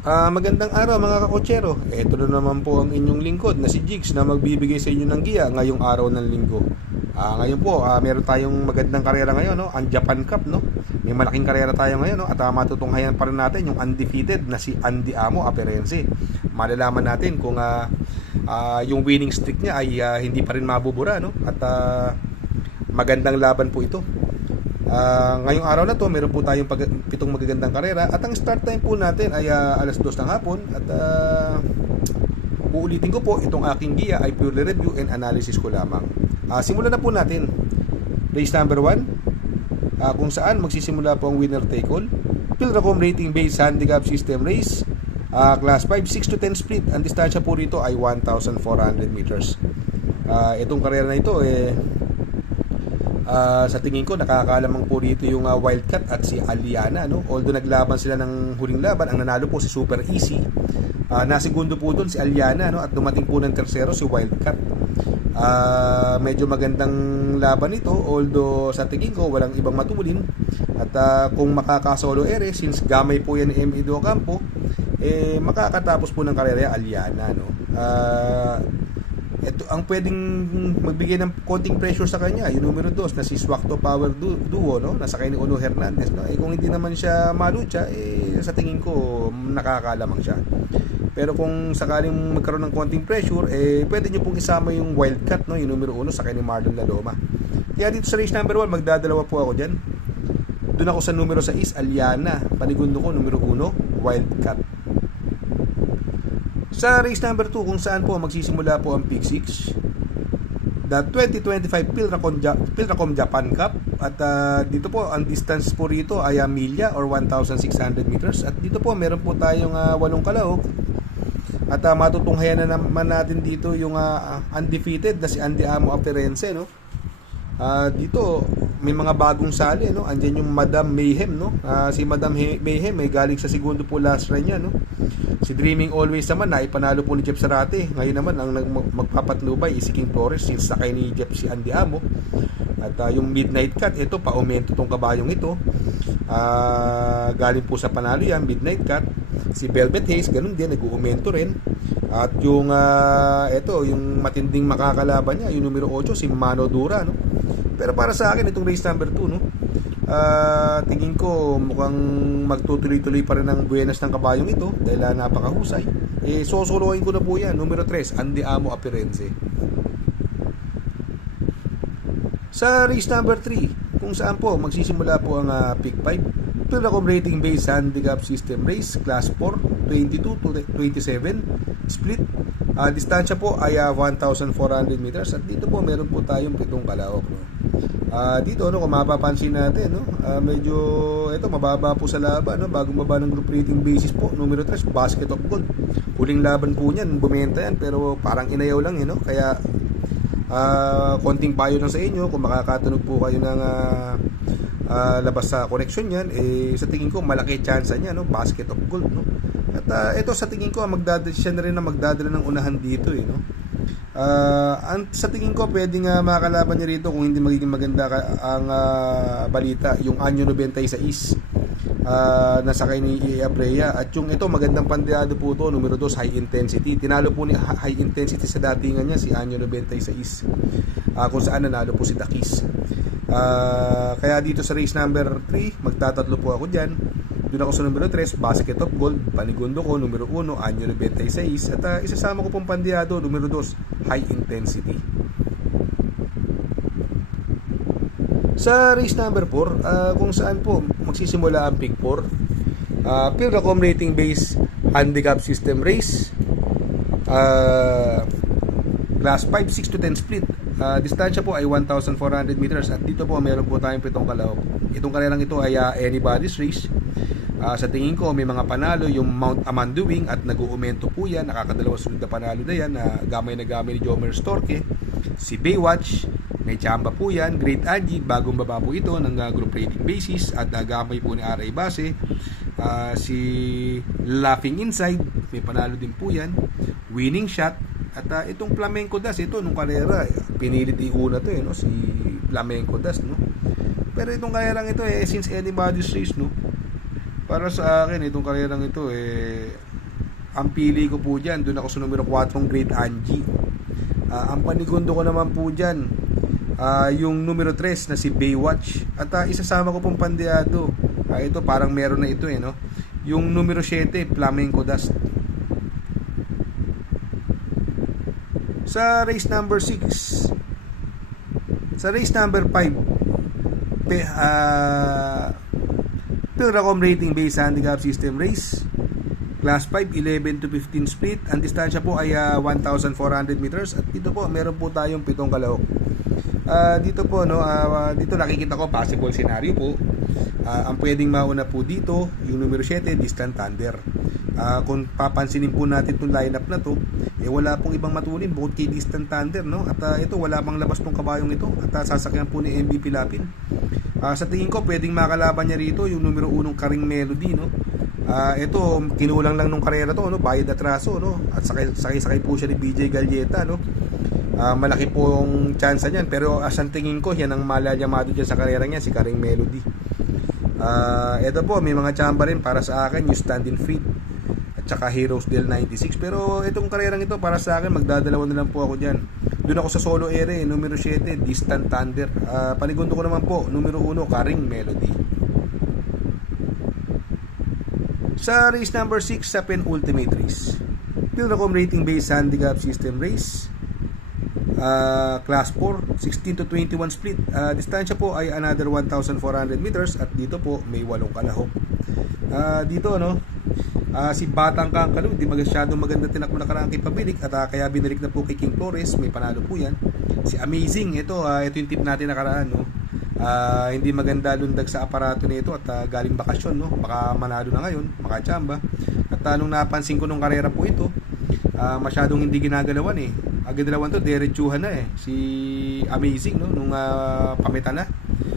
Magandang araw mga kakotsero. Ito na naman po ang inyong lingkod na si Jigs na magbibigay sa inyo ng giya ngayong araw ng linggo. Ngayon po, meron tayong magandang karera ngayon, no? Ang Japan Cup, no? May malaking karera tayo ngayon, no? At matutunghayan pa rin natin yung undefeated na si Andy Amo Aperense. Malalaman natin kung yung winning streak niya ay hindi pa rin mabubura, no? At magandang laban po ito. Ngayong araw na to, meron po tayong pitong magagandang karera at ang start time po natin ay alas 2 ng hapon at uulitin ko po, itong aking giya ay purely review and analysis ko lamang. Simulan na po natin. Race number 1, kung saan magsisimula po ang winner take all. Pilracom rating based handicap system race, class 5, 6 to 10 split. Ang distansya po rito ay 1,400 meters. Itong karera na ito sa tingin ko nakakalamang po dito yung Wildcat at si Aliana, no? Although naglaban sila ng huling laban, ang nanalo po si Super Easy. Nasigundo po doon si Aliana, no? At dumating po ng tersero si Wildcat. Medyo magandang laban ito, although sa tingin ko walang ibang matulin. At kung makakasolo ere, since gamay po yan ni M. Edo Campo, makakatapos po ng karera Aliana, no? Ito ang pwedeng magbigay ng konting pressure sa kanya, yung numero 2 na si Swakto Power Duo, no? Nasakay ni Uno Hernandez, no? Kung hindi naman siya malucha, sa tingin ko nakakalamang siya. Pero kung sakaling magkaroon ng konting pressure, pwede niyo pong isama yung Wildcat, no? Yung numero 1 sakay ni Marlon Laloma. Kaya dito sa race number 1, magdadalawa po ako diyan. Doon ako sa numero 6, Aliana. Panigundo ko numero 1, Wildcat. Sa race number 2, kung saan po magsisimula po ang Pick 6, the 2025 Pilracom Japan Cup. At dito po, ang distance po rito ay milya or 1,600 meters. At dito po, meron po tayong 8 kalaok. At matutunghayan na naman natin dito yung undefeated na si Andy Amo Aperense, no? Dito may mga bagong sali, no? Andiyan yung Madam Mayhem, no? Si Madam Mayhem ay galing sa segundo po last run niya, no? Si Dreaming Always naman na ipanalo po ni Jeff Sarate. Ngayon naman ang magpapatnubay is si King Flores, since sakay ni Jeff si Andy Amo. At yung Midnight Cat, ito pa-aumento tong kabayong ito. Galing po sa panalo yan, Midnight Cat. Si Velvet Haze, ganun din, nag-uumento rin. At yung ito, yung matinding makakalaban niya, yung numero 8, si Mano Dura, no? Pero para sa akin, itong race number 2, no? Tingin ko mukhang magtutuloy-tuloy pa rin ang buenas ng kabayong ito dahil napakahusay. Sosolohin ko na po yan, numero 3, Andy Amo Aperense. Sa race number 3, kung saan po magsisimula po ang Pick 5, Pilracom rating based handicap system race, class 4, 22 to 27 split. Distansya po ay 1,400 meters at dito po meron po tayong 7 kalaok, no? Dito, no, kung mapapansin natin, no, medyo ito mababa po sa laban, no, bagong baba ng group rating basis po, numero 3, Basket of Gold. Huling laban po niyan, bumenta yan pero parang inayaw lang, no? Kaya konting payo lang sa inyo, kung makakatunog po kayo ng labas sa connection yan, sa tingin ko malaki chance niya, no? Basket of Gold, no? At ito sa tingin ko siya na rin na magdadala ng unahan dito, no? Sa tingin ko pwedeng makakalaban niya rito kung hindi magiging maganda ang balita, yung Anyo 96 nasakay ni E. Abrea. At yung ito magandang pandeado po to, numero 2, High Intensity. Tinalo po ni High Intensity sa datingan niya si Anyo 96, kung saan nanalo po si Dakis. Kaya dito sa race number 3, magtatatlo po ako dyan. Doon ako sa numero 3, Basket of Gold. Panigundo ko, numero 1, Anyo 96. At isasama ko pong pandiado, numero 2, High Intensity. Sa race number 4, kung saan po magsisimula ang Pick 4, Pilracom rating based handicap system race, class 5, 6 to 10 split. Distansya po ay 1,400 meters at dito po meron po tayong 7 kalaok. Itong karerang ito ay anybody's race. Sa tingin ko may mga panalo yung Mount Amanduwing at nag-uumento po yan, nakakadalawang sunod na panalo na yan, gamay ni Jomer Storke. Si Baywatch, may chamba po yan. Great Angie, bagong baba po ito ng group rating basis at gamay po ni R.A. Base. Si Laughing Inside, may panalo din po yan. Winning Shot. At itong Flamenco Das, ito nung karera, pinilit iuna to, no? Si Flamenco Das, no? Pero itong karerang ito, since anybody's race, no? Para sa akin, itong karerang ito, ang pili ko po dyan, doon ako sa numero 4, Great Angie. Ang panigundo ko naman po dyan, yung numero 3 na si Baywatch. At isasama ko pong pandehado. Ito parang meron na ito no. Yung numero 7, Flamenco Dust. Sa race number 6, sa race number 5, Pilracom rating based handicap system race, class 5, 11 to 15 split. Ang distansya po ay 1,400 meters. At dito po meron po tayong 7 kalahok. Dito po dito nakikita ko possible scenario po. Ang pwedeng mauna po dito yung numero 7, Distant Thunder. Kung papansinin po natin itong lineup na to, wala pong ibang matulin bukod kay Distant Thunder, no? At ito wala pang labas tong kabayong ito at sasakyan po ni MVP Lapin. Sa tingin ko pwedeng makalaban niya rito yung numero 1 Karing Melody, no? Ito kinulang lang nung karera to, no? Bayad atraso, no? At sakay po siya ni BJ Galleta, no? Malaki pong chance niyan, pero ang tingin ko yan ang malalyamado dyan sa karera niya, si Karing Melody. Ito po may mga tsamba rin para sa akin, yung Stand in Fit at saka Heroes Del 96. Pero itong karerang ito para sa akin, magdadalawa na lang po ako dyan. Doon ako sa solo ere, numero 7, Distant Thunder. Panigundo ko naman po, numero 1, Karing Melody. Sa race number 6, sa penultimate race, Pilracom rating based handicap system race, class 4, 16 to 21 split. Distansya po ay another 1,400 meters. At dito po may 8 kalahok. Dito si Batang Kangkalo, hindi masyadong maganda tinakbo na karang kay Pabilik. At kaya binalik na po kay King Flores. May panalo po yan. Si Amazing, ito yung tip natin nakaraan, hindi maganda lundag sa aparato nito at galing bakasyon, baka manalo na ngayon, makachamba. At nung napansin ko nung karera po ito, masyadong hindi ginagalawan Agad-dalawan to, diretsuhan na si Amazing, nung pameta na.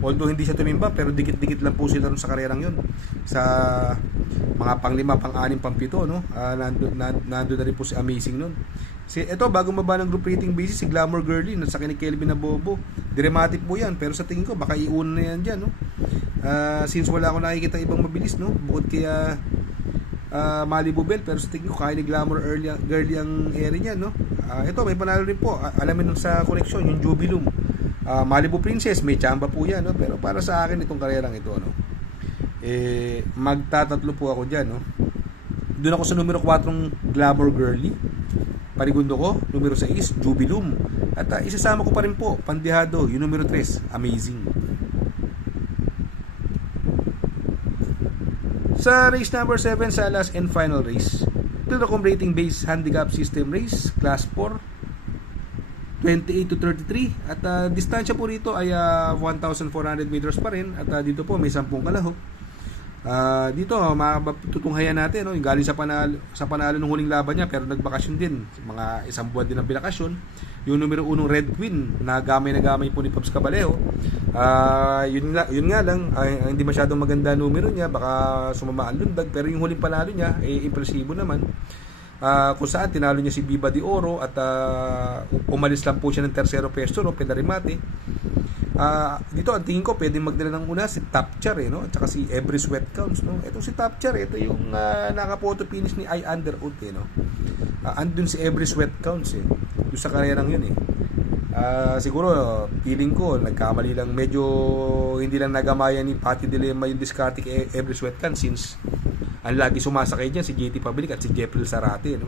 Although hindi siya tumimba, pero dikit-dikit lang po sila sa karerang yun. Sa mga pang-5, pang-6, pang-7, nandun na rin po si Amazing nun. Ito, bago maba ng group rating basis, si Glamour Girly, nasa kay Kelvin na Bobo. Dramatic po yan, pero sa tingin ko, baka iuna na yan dyan, since wala akong nakikita ibang mabilis, bukod kaya Malibu Bell, pero sa tingin ko, kaya ni Glamour Girly ang area niya, ito, may panalo rin po. Alamin nung sa koleksyon, yung Jubilum. Malibu Princess, may chamba po yan, pero para sa akin, itong karerang ito, magtatatlo po ako dyan, Doon ako sa numero 4, Glamour Girly. Panigundo ko, numero 6, Jubilum. At isasama ko pa rin po, pandehado, yung numero 3, Amazing. Sa race number 7, sa last and final race, Pilracom rating based handicap system race, class 4, 28 to 33. At distansya po rito ay 1,400 meters pa rin. At dito po may 10 kalahok. Dito matutunghayan natin, yung galing sa panalo ng huling laban niya, pero nagbakasyon din, mga 1 buwan din ang binakasyon, yung numero 1 Red Queen na gamay po ni Pops Caballero. Yun nga lang, hindi masyadong maganda numero niya, baka sumama ang lundag, pero yung huling panalo niya impresibo naman, kung saan tinalo niya si Viva de Oro at umalis lang po siya ng tersero pwesto, Pedarimate. Dito ang tingin ko pwedeng magdala ng una si Top Char at saka si Every Sweat Counts, Ito si Top Char, ito yung naka-photo finish ni I Under Oath, andun si Every Sweat Counts yung sa karerang yun siguro feeling ko nagkamali lang, medyo hindi lang nagamayan ni Patty Dilemma yung diskarte kay Every Sweat Counts, since ang lagi sumasakay dyan si JT Pabilik at si Jeffrey Sarate,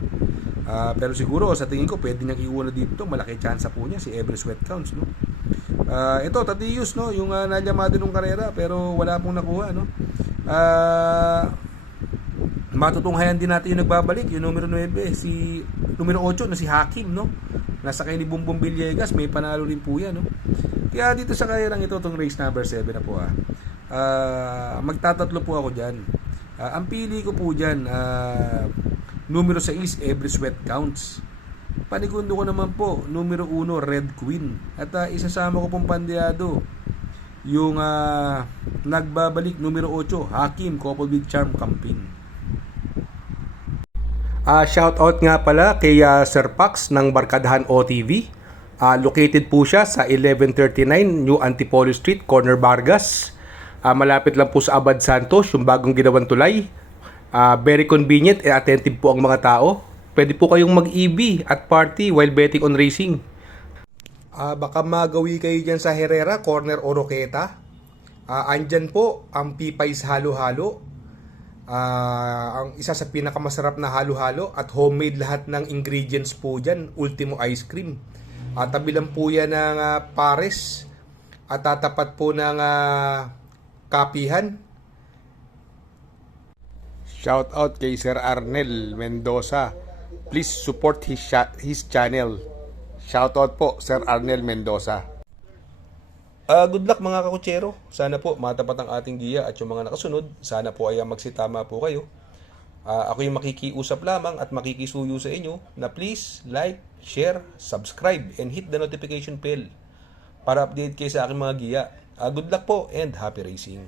pero siguro sa tingin ko pwede niyang iuna dito, malaki chance po niya si Every Sweat Counts, ito Tadius, yung nalyamado nung karera, pero wala pong nakuha, matutunghayan din natin yung nagbabalik, yung numero 9, si numero 8 na si Hakim, nasa kay ni Bumbong Villegas, may panalo rin po yan, Kaya dito sa karerang ito, itong race number 7 na po, magtatatlo po ako dyan. Ang pili ko po dyan, numero 6, Every Sweat Counts. Panigundo ko naman po, numero 1, Red Queen. At isasama ko pong pandehado, yung nagbabalik, numero 8, Hakim, coupled with Charm Camping. Shoutout nga pala kay Sir Pax ng Barkadahan OTV. Located po siya sa 1139 New Antipolo Street, Corner Vargas. Malapit lang po sa Abad Santos, yung bagong ginawang tulay. Very convenient and attentive po ang mga tao. Pwede po kayong mag-EB at party while betting on racing. Baka magawi kayo dyan sa Herrera, Corner o Roqueta. Andyan po ang Pipay's Halo-Halo. Ang isa sa pinakamasarap na halo-halo at homemade lahat ng ingredients po dyan. Ultimo ice cream. Tabi lang po yan ng Pares at tatapat po ng Kapihan. Shout out kay Sir Arnel Mendoza. Please support his channel. Shout out po Sir Arnel Mendoza. Good luck mga kakutsero. Sana po matapat ang ating giya at yung mga nakasunod. Sana po ay magsitama po kayo. Ako yung makikiusap lamang at makikisuyo sa inyo na please like, share, subscribe, and hit the notification bell para update kayo sa aking mga giya. Good luck po and happy racing.